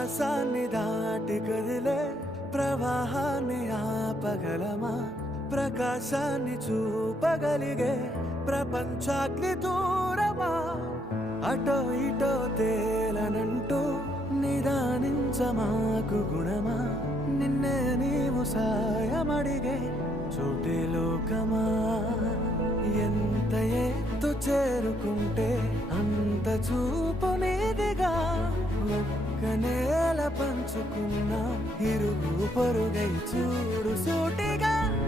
ఆకాశాన్ని దాటి కదిలే ప్రవాహాన్ని ఆపగలమా? ప్రకాశాన్ని చూపగలిగే ప్రపంచాగ్ని దూరమా? అటో ఇటో తేలనంటూ నిదానించమాకు గుణమా? నిన్నే నీవు సాయమడిగే చోటే లోకమా? ఎంత ఎత్తు చేరుకుంటే అంత చూపు నీదిగా. ఒక్క నేల పంచుకున్న ఇరుగు పొరుగై చూడు సూటిగా.